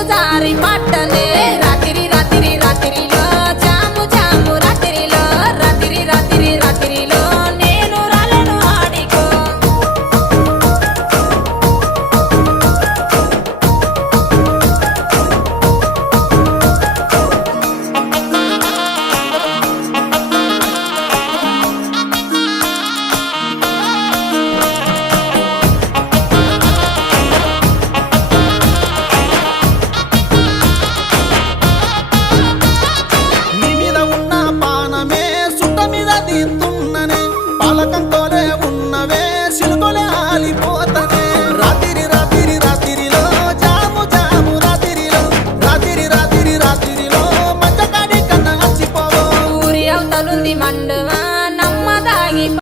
నీరు జారి పట్టనే రాత్రి రాత్రి రాత్రిలో జాము జాము రాత్రిలో రాత్రి రాత్రి రాత్రిలో నేను రాలను ఆడికో నీ మీద ఉన్న పానమే సుట్ట మీద తీస్తున్ననే పాలకంతోనే ఉన్నవే సిలుకొలే